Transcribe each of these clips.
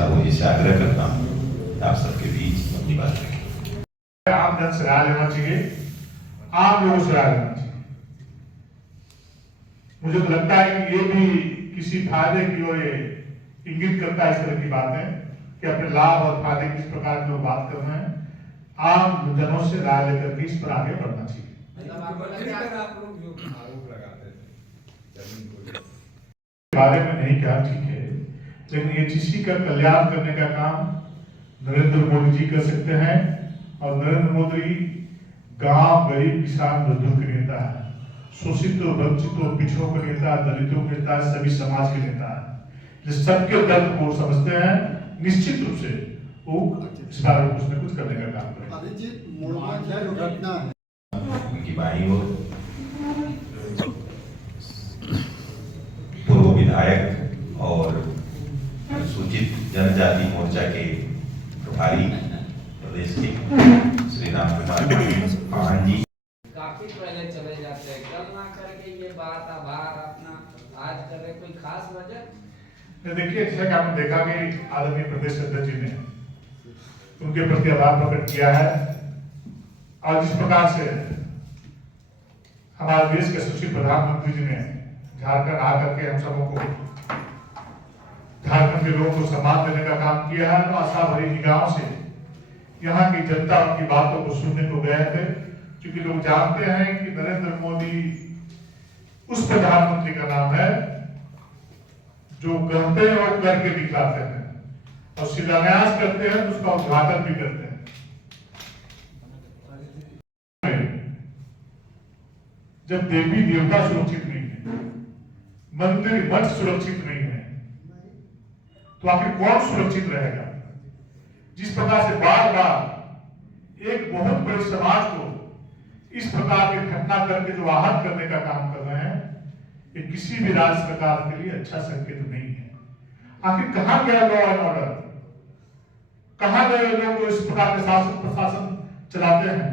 साहूजी से आग्रह करता हूँ आप सबके बीच अपनी बात रखें। आम जन से राय लेना चाहिए, आम लोगों से राय लेना चाहिए। मुझे तो लगता है कि ये भी किसी फायदे की ओर इंगित करता है इस तरह की बातें कि अपने लाभ और फायदे किस प्रकार की लोग बात कर रहे हैं। आम जनों से राय लेकर के इस पर आगे बढ़ना चाहिए। बारे में नहीं कहा, ठीक है, लेकिन ये किसी का कल्याण करने का काम नरेंद्र मोदी जी कर सकते हैं। और नरेंद्र मोदी गांव, गरीब, किसान, मजदूर के नेता है, शोषित और वंचित और पिछड़ों के नेता, दलितों के नेता, सभी समाज के नेता है, जो सबके दर्द को समझते हैं। निश्चित रूप से वो इस बारे में कुछ न कुछ करने का काम करें। उनकी बाई ओर पूर्व विधायक और अनुसूचित जनजाति मोर्चा के प्रभारी प्रदेश के श्री राम कुमार पाहन जी काफी पहले चले जाते हैं, कल ना करके ये बात आभार अपना आज करे, कोई खास वजह? देखिए, जैसा कि आपने देखा कि आदरणीय प्रदेश अध्यक्ष जी ने उनके प्रति आभार प्रकट किया है। और जिस प्रकार से हमारे देश के यशस्वी प्रधानमंत्री जी ने झारखंड आकर के हम सबों को, झारखंड के लोगों को सम्मान देने का काम किया है, तो आशा भरी निगाहों से यहाँ की जनता उनकी बातों को सुनने को गए थे। क्योंकि लोग जानते हैं कि नरेंद्र मोदी उस प्रधानमंत्री का नाम है जो कहते हैं और करके दिखलाते हैं, और शिलान्यास करते हैं तो उसका उद्घाटन भी करते हैं। जब देवी देवता सुरक्षित नहीं है, मंदिर मठ सुरक्षित नहीं है, तो आखिर कौन सुरक्षित रहेगा? जिस प्रकार से बार बार एक बहुत बड़े समाज को इस प्रकार की घटना करके जो आहत करने का काम कर रहे हैं, ये किसी भी राज्य सरकार के लिए अच्छा संकेत नहीं है। आखिर कहां गया लॉ एंड ऑर्डर? कहां गए लोग जो इस प्रकार के शासन प्रशासन चलाते हैं?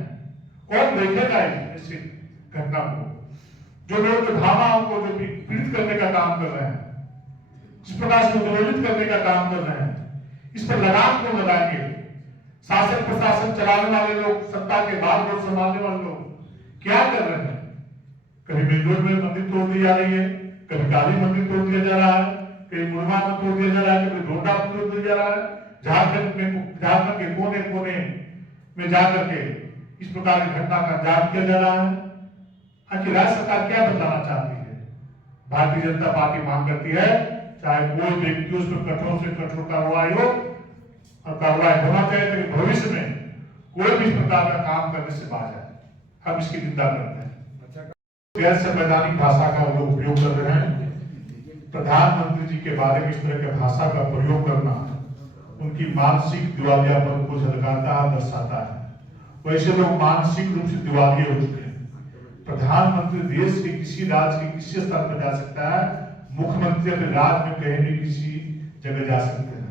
कौन देखेगा ऐसी घटना को? जो लोग भावनाओं को जो पीड़ित करने का काम कर रहे हैं, जिस प्रकार से उद्वेलित करने का काम कर रहे हैं, इस पर लगाम कौन लगाएंगे? शासन प्रशासन चलाने वाले लोग, सत्ता के बाद लोग संभालने वाले लोग क्या कर रहे हैं? कभी बेंगलुरु में मंदिर तोड़ दी जा रही है, कभी काली मंदिर तोड़ दिया जा रहा है, कहीं मुरगा में तोड़ दिया जा रहा है, कभी डोडा में तोड़ दिया जा रहा है। झारखंड के कोने कोने में जाकर के इस प्रकार की घटना का अंजाम किया जा रहा है। आखिर राज्य सरकार क्या बताना चाहती है? भारतीय जनता पार्टी मांग करती है चाहे कोई व्यक्ति उस पर कठोर से कठोर कार्रवाई हो, और कार्रवाई होना चाहिए ताकि भविष्य में कोई भी इस प्रकार का काम करने से बाज जाए। हम इसकी निंदा करते हैं। गैर संवैधानिक भाषा का वो उपयोग कर रहे हैं। प्रधानमंत्री जी के बारे में इस तरह के भाषा का प्रयोग करना उनकी मानसिक दिवालियापन को झलकाता है, दर्शाता है। वैसे लोग मानसिक रूप से दिवालिये हो चुके हैं। प्रधानमंत्री देश के किसी राज्य के किसी स्तर पर जा सकता है, मुख्यमंत्री अपने राज्य में कहीं भी किसी जगह जा सकते हैं।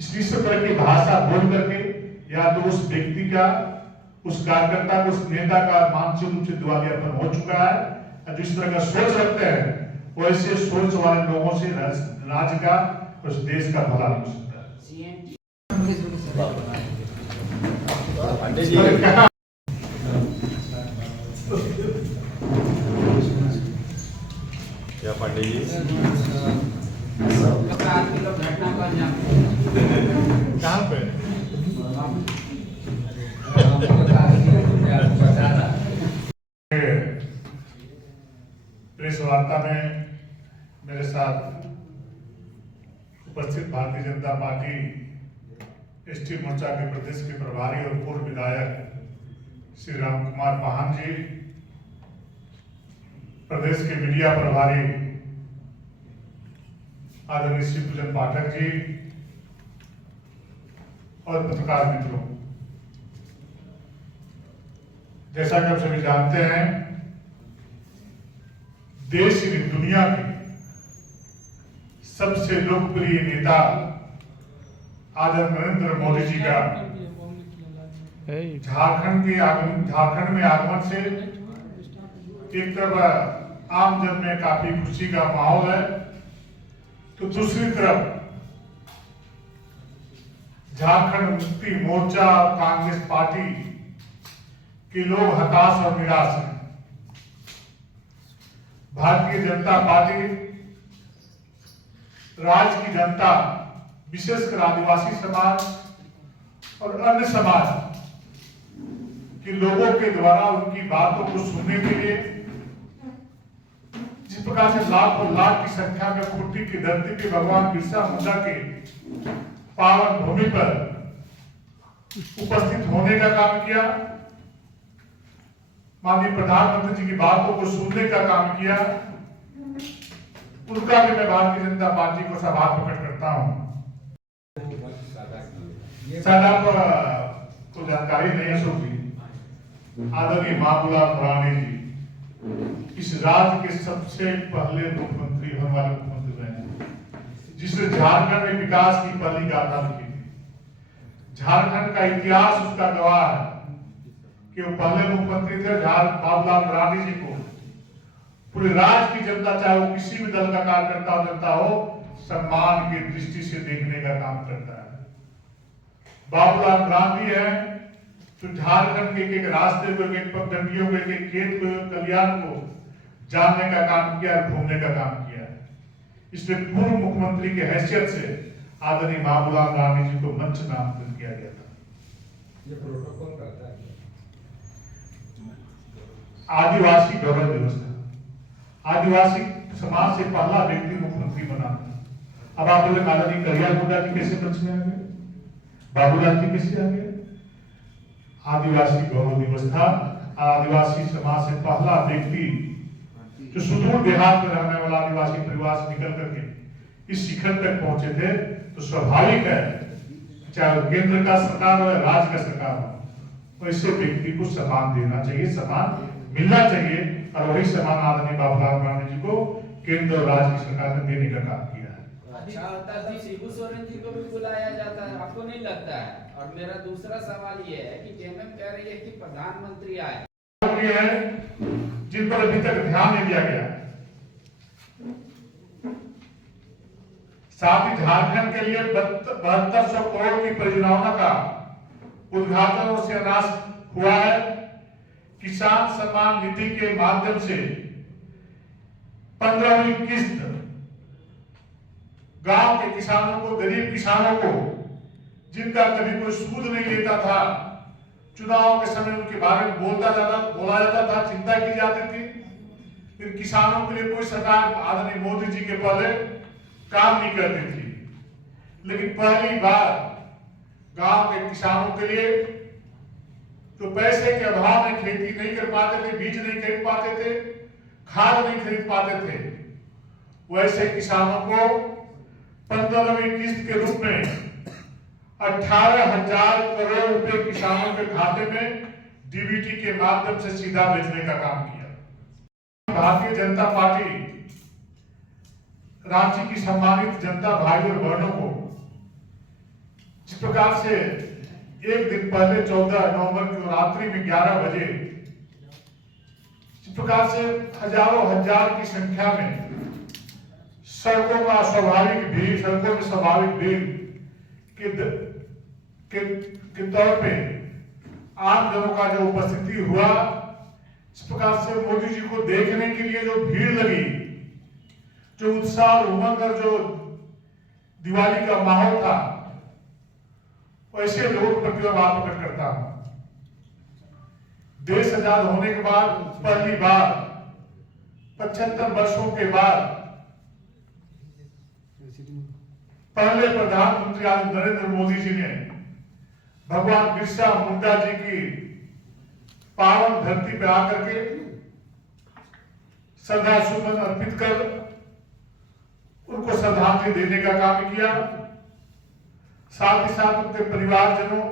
इसलिए इस तरह की भाषा बोल करके या तो उस व्यक्ति का, उस कार्यकर्ता, उस नेता का मानसिक रूप से दिवालियापन हो चुका है। जिस तरह का सोच रखते हैं वैसे सोच वाले लोगों से राज्य का, उस देश का भला नहीं हो सकता। क्या पांडे जी घटना को अंजाम कहाँ पे? प्रेस वार्ता में मेरे साथ उपस्थित भारतीय जनता पार्टी एसटी मोर्चा के प्रदेश के प्रभारी और पूर्व विधायक श्री राम कुमार पाहन जी, प्रदेश के मीडिया प्रभारी आदरणीय श्री पूजन पाठक जी और पत्रकार मित्रों, जैसा कि आप सभी जानते हैं, देश की दुनिया के सबसे लोकप्रिय नेता आदरणीय नरेंद्र मोदी जी का झारखंड में आगमन से एक तरफ आम जन में काफी खुशी का माहौल है, तो दूसरी तरफ झारखंड मुक्ति मोर्चा और कांग्रेस पार्टी के लोग हताश और निराश हैं। भारतीय जनता पार्टी राज्य की जनता, विशेषकर आदिवासी समाज और अन्य समाज के लोगों के द्वारा उनकी बातों को सुनने के लिए जिस प्रकार से लाखों लाख की संख्या में खुट्टी की धरती पे भगवान बिरसा मुंडा के पावन भूमि पर उपस्थित होने का काम किया, माननीय प्रधानमंत्री जी की बातों को सुनने का काम किया, उनका भी मैं भारतीय जनता पार्टी को आभार प्रकट करता हूं। शायद आपको जानकारी नहीं है, सोची आदरणीय बाबूलाल मरांडी जी इस राज्य के सबसे पहले मुख्यमंत्री होने वाले मुख्यमंत्री रहे, जिसने झारखंड में विकास की पहली गाथा लिखी थी। झारखंड का इतिहास उसका गवाह है कि वो पहले मुख्यमंत्री थे। बाबूलाल मरांडी जी को पूरे राज्य की जनता, चाहे वो किसी भी दल का कार्यकर्ता हो, जनता हो, सम्मान की दृष्टि से देखने का काम करता है। बाबूलाल मरांडी है तो झारखंड के एक रास्ते को, एक पगडंडियों को, एक खेत को, कल्याण को जानने का काम किया और घूमने का काम किया। इसलिए पूर्व मुख्यमंत्री की हैसियत से आदरणीय बाबूलाल मरांडी जी को मंच में आमंत्रित किया गया था। ये प्रोटोकॉल करता है आदिवासी गौरव दिवस था। आदिवासी समाज से पहला व्यक्ति मुख्यमंत्री बना था। अब आप बोले आदरणीय करिया मुंडा जी कैसे मंच में आ गए, बाबूलाल जी कैसे आ गए? आदिवासी गौरव दिवस था। आदिवासी समाज से पहला व्यक्ति जो सुदूर देहात में रहने वाला आदिवासी परिवार से निकल करके इस शिखर तक पहुंचे थे, तो स्वाभाविक है चाहे केंद्र का सरकार हो या राज्य का सरकार हो, ऐसे व्यक्ति को सम्मान देना चाहिए, सम्मान मिलना चाहिए। और वही सम्मान आदरणीय बाबूलाल मरांडी जी को केंद्र और राज्य की सरकार ने देने का काम किया है। अच्छा होता है शिबू सोरेन जी को भी बुलाया जाता है, आपको नहीं लगता है? और मेरा दूसरा सवाल ये है कि जेएमएम कह रही है कि प्रधानमंत्री आए है जिन पर अभी तक ध्यान नहीं दिया गया। साथ ही झारखंड के लिए 7200 करोड़ की परियोजनाओं का उद्घाटन और शिलान्यास हुआ है। किसान सम्मान निधि के माध्यम से 15वीं किस्त गांव के किसानों को, गरीब किसानों को, जिनका कभी कोई सूद नहीं लेता था, चुनाव के समय उनके बारे में बोला जाता था, चिंता की जाती थी, फिर किसानों के लिए कोई सरकार आदरणीय मोदी जी के पहले काम नहीं करती थी। लेकिन पहली बार गांव के किसानों के लिए तो पैसे के अभाव में खेती नहीं कर पाते थे, बीज नहीं खरीद पाते थे, खाद नहीं खरीद पाते थे, वैसे किसानों को 15वीं किस्त के रूप में 18,000 करोड़ रुपए किसानों के खाते में डीबीटी के माध्यम से सीधा भेजने का काम किया। भारतीय जनता पार्टी रांची की सम्मानित जनता भाई और बहनों को जिस प्रकार से एक दिन पहले 14 नवंबर की रात्रि में 11 बजे जिस प्रकार से हजारों हजार की संख्या में सड़कों में स्वाभाविक भीड़ के तौर पे आम जनों का जो उपस्थिति हुआ, इस प्रकार से मोदी जी को देखने के लिए जो भीड़ लगी, जो उत्साह और उमंग और जो दिवाली का माहौल था, वैसे लोगों के प्रति आभार प्रकट करता हूं। देश आजाद होने के बाद पहली बार 75 वर्षों के बाद पहले प्रधानमंत्री नरेंद्र मोदी जी ने भगवान बिरसा मुंडा जी की पावन धरती पर आकर के श्रद्धा सुमन अर्पित कर उनको श्रद्धांजलि देने का काम किया। साथ ही साथ उनके परिवारजनों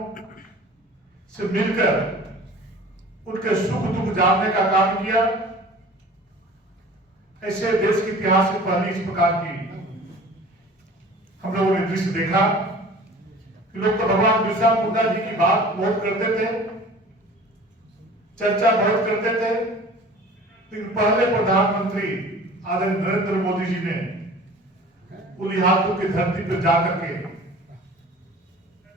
से मिलकर उनके सुख दुख जानने का काम किया। ऐसे देश के इतिहास में पहली इस प्रकार की हम लोगों ने दृश्य देखा कि लोग तो भगवान बिरसा मुंडा जी की बात बहुत करते थे, चर्चा बहुत करते थे, लेकिन पहले प्रधानमंत्री आदरणीय नरेंद्र मोदी जी ने उन हाथों की धरती पर जाकर के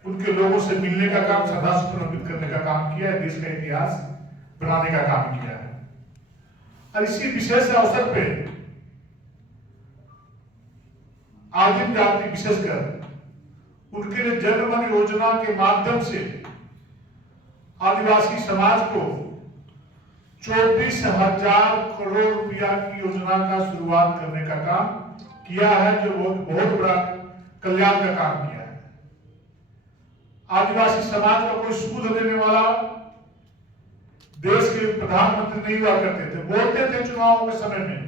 उनके लोगों से मिलने का काम, श्रद्धासुमन अर्पित करने का काम किया है, देश का इतिहास बनाने का काम किया है। और इसी विशेष अवसर पे आदिम जाति विशेषकर उनके लिए जनमन योजना के माध्यम से आदिवासी समाज को 24,000 करोड़ रुपया की योजना का शुरुआत करने का काम किया है, जो बहुत बड़ा कल्याण का काम किया है। आदिवासी समाज का कोई सूद लेने वाला देश के प्रधानमंत्री नहीं हुआ करते थे। बोलते थे चुनावों के समय में,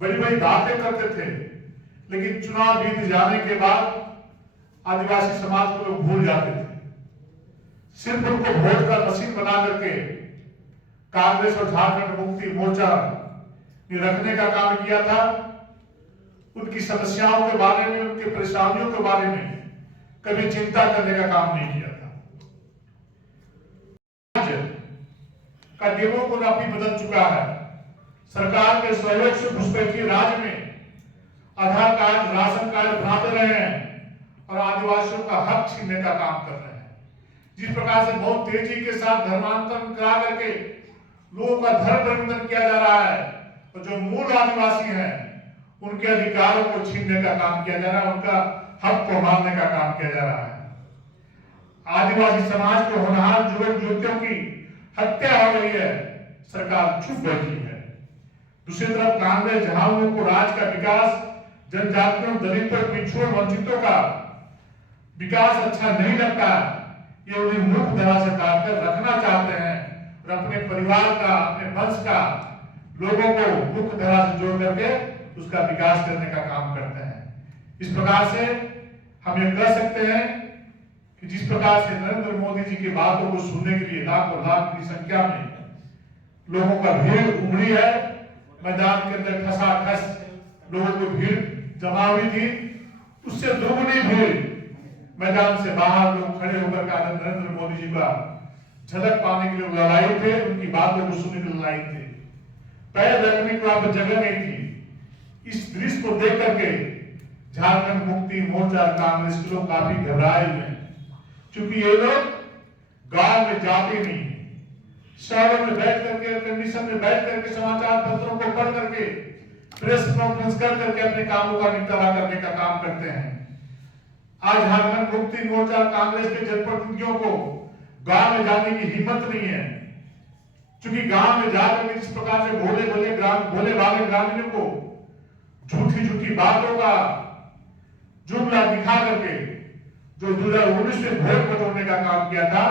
बड़ी बड़ी बातें करते थे, लेकिन चुनाव बीत जाने के बाद आदिवासी समाज को लोग भूल जाते थे। सिर्फ उनको वोट का मशीन बना करके कांग्रेस और झारखंड मुक्ति मोर्चा ने रखने का काम किया था। उनकी समस्याओं के बारे में, उनकी परेशानियों के बारे में कभी चिंता करने का काम नहीं किया था। आज का डेमोग्राफी बदल चुका है। सरकार के सहयोग से घुसपैठी राज्य में आधार कार्ड, राशन कार्ड बनाते रहे हैं और आदिवासियों का हक छीनने का काम कर रहे हैं। जिस प्रकार से बहुत तेजी के साथ धर्मांतरण करा करके लोगों का धर्म परिवर्तन किया जा रहा है, और जो मूल आदिवासी हैं उनके अधिकारों को छीनने का काम किया जा रहा है, उनका हक को मारने का काम किया जा रहा है। आदिवासी समाज के होनहार युवक युवतियों की हत्या हो रही है, सरकार चुप बैठी है। दूसरी तरफ कांग्रेस जहां लोगों को राज्य का विकास, जनजातियों, दलितों, पिछड़ों, वंचितों का विकास अच्छा नहीं लगता, ये उन्हें मुख्य धारा से काटकर रखना चाहते हैं और अपने परिवार का, अपने वंश का लोगों को मुख्य धारा से जोड़ करके उसका विकास करने का काम करते हैं। इस प्रकार से हम ये कह सकते हैं कि जिस प्रकार से नरेंद्र मोदी जी की बातों को सुनने के लिए लाखों लाख की संख्या में लोगों का भीड़ उमड़ी है, मैदान के अंदर ठसाठस लोगों की भीड़ जमा हुई थी, उससे दोगुनी भीड़ मैदान से बाहर लोग खड़े होकर नरेंद्र मोदी जी का झलक पाने के लिए लड़ाई थे, उनकी बातों को सुनने के लिए लड़ाई थे। पैर रखने की वहां पर जगह नहीं थी। इस दृश्य को देख करके झारखंड मुक्ति मोर्चा, कांग्रेस के लोग काफी घबराए हुए हैं, क्योंकि ये लोग गांव में जाते नहीं, शहरों में बैठ करके, कंडीशन में बैठ करके, समाचार पत्रों को पढ़ करके, प्रेस कॉन्फ्रेंस कर करके अपने कामों का निपटारा करने का काम करते हैं। आज झारखंड मुक्ति मोर्चा, कांग्रेस के जनप्रतिनिधियों को गांव में जाने की हिम्मत नहीं है, क्योंकि गांव में जाकर इस प्रकार से भोले भाले ग्रामीणों को झूठी झूठी बातों का जुमला दिखा करके जो 2019 में वोट बटोरने का काम किया था,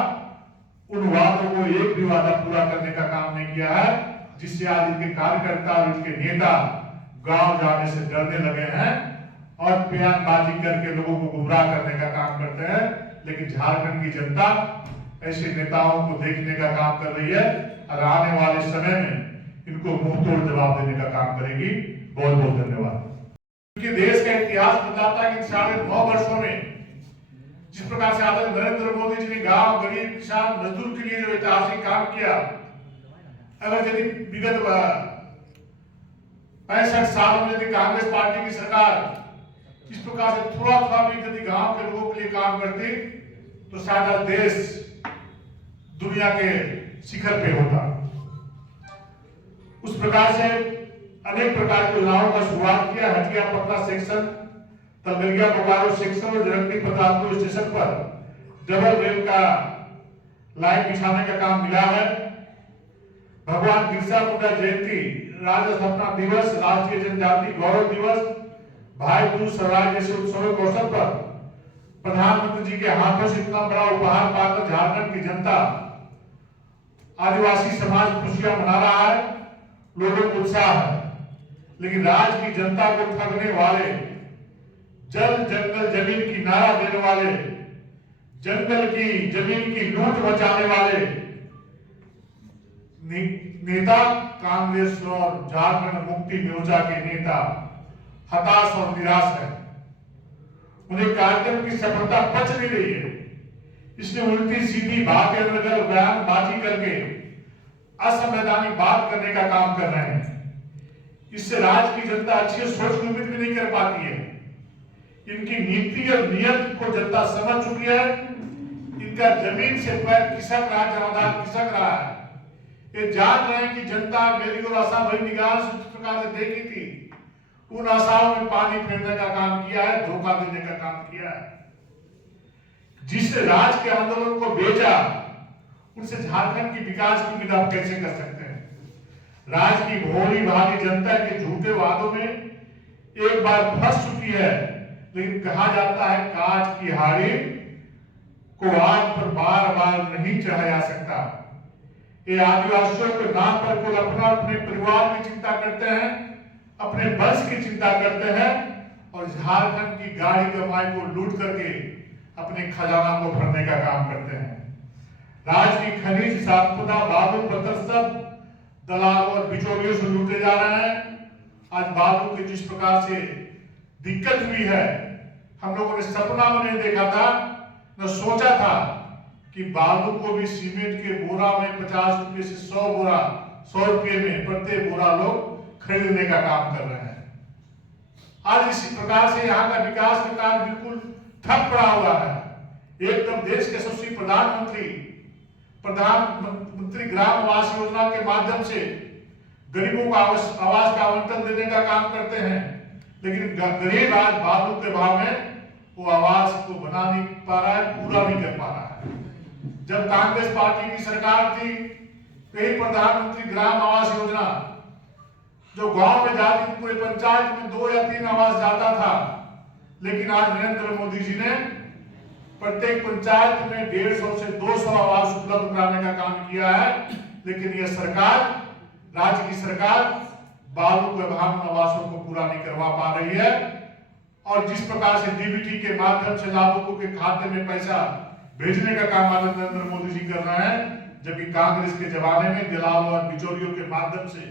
उन वादों को एक भी वादा पूरा करने का काम नहीं किया है, जिससे आज इनके कार्यकर्ता और इनके नेता गांव जाने से डरने लगे हैं और बयानबाजी करके लोगों को गुमराह करने का काम करते हैं। लेकिन झारखंड की जनता ऐसे नेताओं को देखने का काम कर रही है और आने वाले समय में इनको मुंहतोड़ जवाब देने का काम करेगी। बहुत बहुत धन्यवाद। क्योंकि देश का इतिहास बताता है कि 9.5 वर्षों में जिस प्रकार से आदरणीय नरेंद्र मोदी जी ने गांव, गरीब, किसान, मजदूर के लिए जो ऐतिहासिक काम किया, अगर यदि विगत 65 सालों में यदि कांग्रेस पार्टी की सरकार इस प्रकार से थोड़ा थोड़ा भी यदि गांव के लोगों के लिए काम करती, तो शायद आज देश दुनिया के शिखर पे होता। उस प्रकार से अनेक प्रकार की योजनाओं का शुरुआत किया। हटिया पटना सेक्शन, तलगरिया बोकारो सेक्शन और जरंगी प्रतापपुर स्टेशन पर डबल रेल का लाइन बिछाने का काम मिला है। भगवान बिरसा मुंडा जयंती, राज्य स्थापना दिवस, राष्ट्रीय जनजाति गौरव दिवस, भाई दूज, स्वराज जैसे उत्सवों के अवसर पर प्रधानमंत्री जी के हाथों से इतना बड़ा उपहार पाकर झारखंड की जनता, आदिवासी समाज खुशियां मना रहा है, लोगों को उत्साह है। लेकिन राज्य की जनता को ठगने वाले, जल जंगल जमीन की नारा देने वाले, जंगल की जमीन की लूट मचाने वाले नेता, कांग्रेस और झारखंड मुक्ति मोर्चा के नेता हताश और निराश है। उन्हें कार्यक्रम की सफलता पच नहीं रही है, इसलिए उल्टी सीधी बातें बयानबाजी करके असंवैधानिक बात करने का काम कर रहे हैं। इससे राज्य की जनता अच्छी सोच की उम्मीद भी नहीं कर पाती है। इनकी नीति और नियत को जनता समझ चुकी है जिनका जमीन से पैर खिसक रहा, जनाधार खिसक रहा है, ये जान रहे हैं कि जनता मेरी और आशा भरी निगाह से जिस प्रकार से देखी थी, उन आशाओं में पानी फेरने का काम किया है, धोखा देने का काम किया है। जिसने राज के आंदोलन को भेजा, उनसे झारखंड की विकास की उम्मीद आप कैसे कर सकते हैं? राज की भोली भाली जनता के झूठे वादों में एक बार फंस चुकी है, लेकिन कहा जाता है कांच की हाड़ी को आग पर बार बार नहीं चढ़ाया जा सकता। ये आदिवासियों के नाम पर कुल अपना अपने परिवार की चिंता करते हैं, अपने वंश की चिंता करते हैं और झारखंड की गाड़ी कमाई को लूट करके अपने खजाना को भरने का काम करते हैं। राज्य की खनिज संपदा, बालू पत्थर सब दलालों और बिचौलियों से लूटे जा रहे हैं। आज बालू की जिस प्रकार से दिक्कत हुई है, हम लोगों ने सपना में नहीं देखा था, न सोचा था कि बालू को भी सीमेंट के बोरा में 50 रुपए से 100 बोरा, 100 रुपए में प्रत्येक बोरा लोग खरीदने का काम कर रहे हैं। आज इसी प्रकार से यहाँ का विकास का कार्य बिल्कुल ठप पड़ा हुआ है। एकदम देश के यशस्वी प्रधानमंत्री ग्राम आवास योजना के माध्यम से गरीबों को आवास का आवंटन देने का काम करते हैं, लेकिन गरीब आज बालू के भाव में वो आवास को बना नहीं पा रहा है, पूरा नहीं कर पा रहा है। जब कांग्रेस पार्टी की सरकार थी, यही प्रधानमंत्री ग्राम आवास योजना जो गांव में जाती थी, पूरे पंचायत में 2 या 3 आवास जाता था, लेकिन आज नरेंद्र मोदी जी ने प्रत्येक पंचायत में 150 से 200 आवास उपलब्ध कराने का काम किया है। लेकिन यह सरकार, राज्य की सरकार बालू के अभाव में आवासों को पूरा नहीं करवा पा रही है। और जिस प्रकार से डीबीटी के माध्यम से लाभुकों के खाते में पैसा भेजने का काम आज नरेंद्र मोदी जी कर रहे हैं, जबकि कांग्रेस के जमाने में दलालों और बिचौलियों के माध्यम से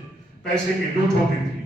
पैसे की लूट होती थी।